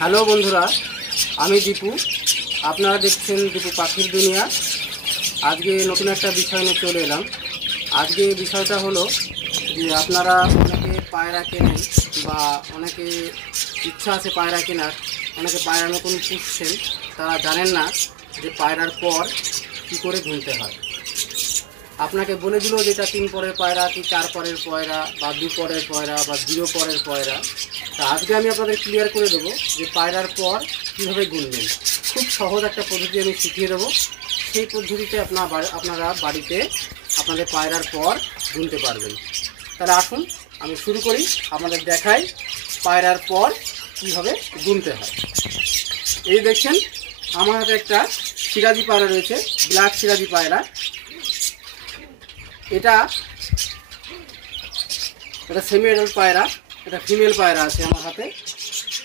Hello বন্ধুরা, আমি দীপু। আপনারা দেখছেন দীপু পাখির দুনিয়া। আজকে নতুন একটা বিষয় নিয়ে চলে এলাম। আজকে বিষয়টা হলো যে আপনারা অনেকে পায়রা কেনেন বা অনেকে ইচ্ছা আছে পায়রা কেনার, অনেকে পায়রা নতুন পুষছেন, তারা জানেন না যে পায়রার পর কী করে গুনতে হয়। আপনাকে বলে দিল যে এটা 3 পরের পায়রা কি 4 পরের পয়রা বা 2 পরের পয়রা বা 0 পরের পয়রা। তা আজকে আমি আপনাদের ক্লিয়ার করে দেবো যে পায়রার পর কীভাবে গুনবেন। খুব সহজ একটা পদ্ধতি আমি শিখিয়ে দেবো। সেই পদ্ধতিতে আপনারা বাড়িতে আপনাদের পায়রার পর গুনতে পারবেন। তাহলে আসুন আমি শুরু করি, আপনাদের দেখাই পায়রার পর কীভাবে গুনতে হয়। এই দেখছেন আমার হাতে একটা সিরাজি পায়রা রয়েছে, ব্ল্যাক সিরাজি পায়রা। এটা সেমি অ্যাডাল্ট পায়রা, এটা ফিমেল পায়রা আছে আমার হাতে।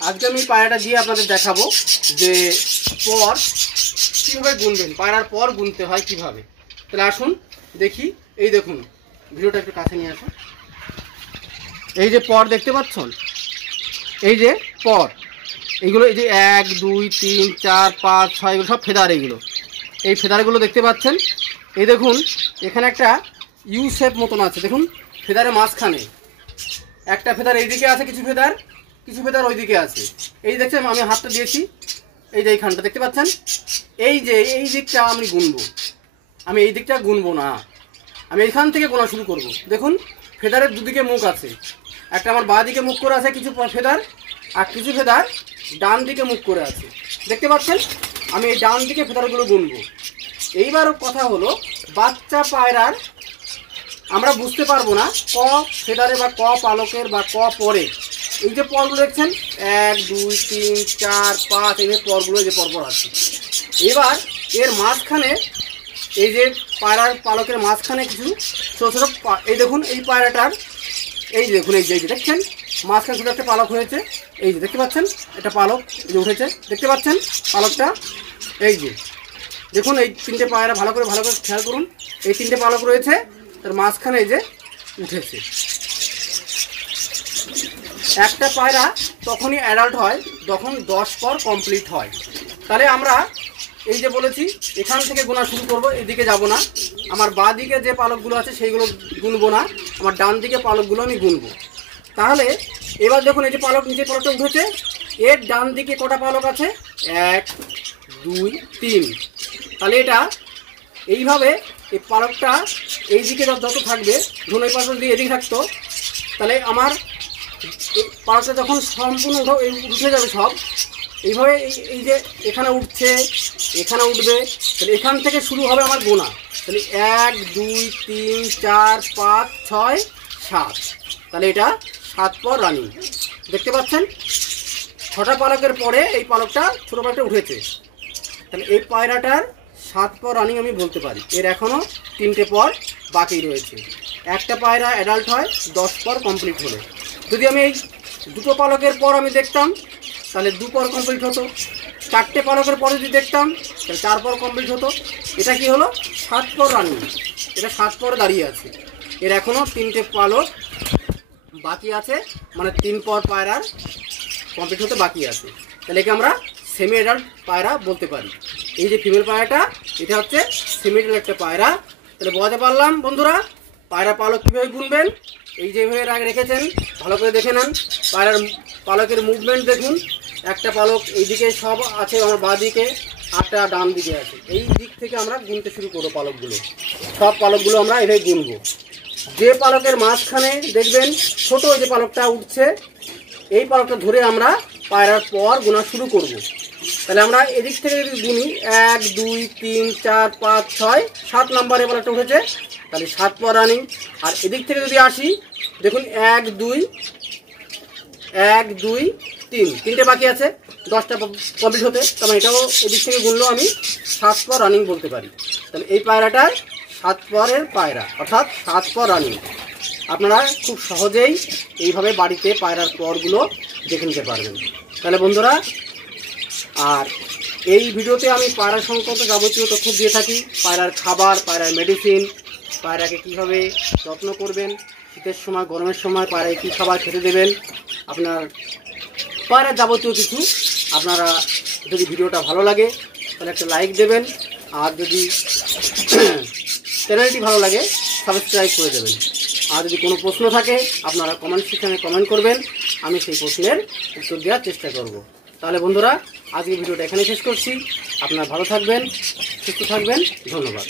আজকে আমি পায়রাটা দিয়ে আপনাদের দেখাবো যে পর কীভাবে গুনবেন, পায়রার পর গুনতে হয় কিভাবে। তাহলে আসুন দেখি। এই দেখুন, ভিডিওটা একটু কাছে নিয়ে আসুন। এই যে পর দেখতে পাচ্ছেন, এই যে পর, এইগুলো এই যে 1 2 3 4 5 6 এগুলো সব ফেদার। এই ফেদারগুলো দেখতে পাচ্ছেন। এই দেখুন এখানে একটা ইউ শেপ মতন আছে, দেখুন ফেদারের মাঝখানে একটা ফেদার এইদিকে আছে, কিছু ফেদার ওইদিকে আছে। এই দেখছেন আমি হাতটা দিয়েছি, এই যে এইখানটা দেখতে পাচ্ছেন। এই যে এই দিকটা আমি গুনবো, আমি এই দিকটা গুনবো না, আমি এইখান থেকে গোনা শুরু করব। দেখুন ফেদারের দুদিকে মুখ আছে, একটা আমার বাঁ দিকে মুখ করে আছে কিছু ফেদার, আর কিছু ফেদার ডান দিকে মুখ করে আছে, দেখতে পাচ্ছেন। আমি এই ডান দিকে ফেদারগুলো গুনবো। এইবার কথা হলো, বাচ্চা পায়রার আমরা বুঝতে পারবো না ক ফেদারে বা ক পালকের বা ক পরে। এই যে পরগুলো দেখছেন 1 2 3 4 5, এই যে পরগুলো যে পরপর আছে। এবার এর মাঝখানে এই যে পায়রার পালকের মাঝখানে কিছু ছোটো ছোটো, এই দেখুন এই পায়রাটার, এই দেখুন এই যে দেখছেন মাঝখানে ছোটো একটা পালক হয়েছে, এই যে দেখতে পাচ্ছেন একটা পালক এই যে উঠেছে, দেখতে পাচ্ছেন পালকটা। এই যে দেখুন এই 3টে পায়রা ভালো করে খেয়াল করুন, এই 3টে পালক রয়েছে, তার মাঝখানে এই যে উঠেছে। একটা পায়রা তখনই অ্যাডাল্ট হয় যখন 10 পর কমপ্লিট হয়। তাহলে আমরা এই যে বলেছি এখান থেকে গোনা শুরু করব, এদিকে যাব না। আমার বাঁ দিকে যে পালকগুলো আছে সেইগুলো গুনবো না, আমার ডান দিকে পালকগুলো আমি গুনবো। তাহলে এবার দেখুন এই যে পালক, নিচে পালকটা উঠেছে, এর ডান দিকে কটা পালক আছে? 1 2 3। তাহলে এটা এইভাবে এই পালকটা এই দিকে যত থাকবে, ধরুন এই পালক দিয়ে এদিকে থাকতো, তাহলে আমার এই পালকটা যখন সম্পূর্ণ উঠে যাবে সব এইভাবে, এই যে এখানে উঠছে, এখানে উঠবে, তাহলে এখান থেকে শুরু হবে আমার গোনা। তাহলে 1 2 3 4 5 6 7, তাহলে এটা 7 পর রানিং। দেখতে পাচ্ছেন 6টা পালকের পরে এই পালকটা ছোটো পালকটা উঠেছে, তাহলে এই পায়রাটার 7 পর রানিং আমি বলতে পারি। এর এখনও 3টে পর বাকি রয়েছে। একটা পায়রা অ্যাডাল্ট হয় 10 পর কমপ্লিট হলে। যদি আমি এই 2টো পালকের পর আমি দেখতাম তাহলে 2 পর কমপ্লিট হতো, 4টে পালকের পরে যদি দেখতাম তাহলে 4 পর কমপ্লিট হতো। এটা কি হলো? 7 পর রানিং, এটা 7 পরে দাঁড়িয়ে আছে। এর এখনও 3টে পালক বাকি আছে, মানে 3 পর পায়রার কমপ্লিট হতে বাকি আছে। তাহলে একে আমরা সেমি অ্যাডাল্ট পায়রা বলতে পারি। এই যে ফিমেল পায়রাটা, এটা হচ্ছে সেমি অ্যাডাল্ট একটা পায়রা। তাহলে বোঝাতে পারলাম বন্ধুরা পায়রা পালক কীভাবে গুনবেন। এই যেভাবে রেখেছেন ভালো করে দেখে নেন, পায়রার পালকের মুভমেন্ট দেখুন। একটা পালক এইদিকে সব আছে আমার বাঁ দিকে, আটটা ডান দিকে আছে। এই দিক থেকে আমরা গুনতে শুরু করবো পালকগুলো, সব পালকগুলো আমরা এভাবে গুনবো। যে পালকের মাঝখানে দেখবেন ছোটো যে পালকটা উঠছে, এই পালকটা ধরে আমরা পায়রার পর গোনা শুরু করব। তাহলে আমরা এদিক থেকে যদি গুনি 1 2 3 4 5 6 7 নম্বরে পালকটা উঠেছে, তাহলে 7 পর রানিং। আর এদিক থেকে যদি আসি দেখুন 1 2 3, 3টে বাকি আছে 10টা কমপ্লিট হতে, তারপর এটাও এদিক থেকে গুনলেও আমি 7 পর রানিং বলতে পারি। তাহলে এই পায়রাটার 7 পরের পায়রা, অর্থাৎ 7 পর রানিং। আপনারা খুব সহজেই এইভাবে বাড়িতে পায়রার পরগুলো দেখে নিতে পারবেন। তাহলে বন্ধুরা, আর এই ভিডিওতে আমি পায়রা সংক্রান্ত যাবতীয় তথ্য দিয়ে থাকি। পায়রার খাবার, পায়রার মেডিসিন, পায়রাকে কীভাবে যত্ন করবেন, শীতের সময় গরমের সময় পায়রায় কী খাবার খেতে দেবেন, আপনার পায়রার যাবতীয় কিছু আপনারা যদি ভিডিওটা ভালো লাগে তাহলে একটা লাইক দেবেন, আর যদি চ্যানেলটি ভালো লাগে সাবস্ক্রাইব করে দেবেন। আর যদি কোনো প্রশ্ন থাকে আপনারা কমেন্ট সেকশনে কমেন্ট করবেন, আমি সেই প্রশ্নের উত্তর দেওয়ার চেষ্টা করব। তাহলে বন্ধুরা, আজকের ভিডিওটা এখানে শেষ করছি। আপনারা ভালো থাকবেন, সুস্থ থাকবেন, ধন্যবাদ।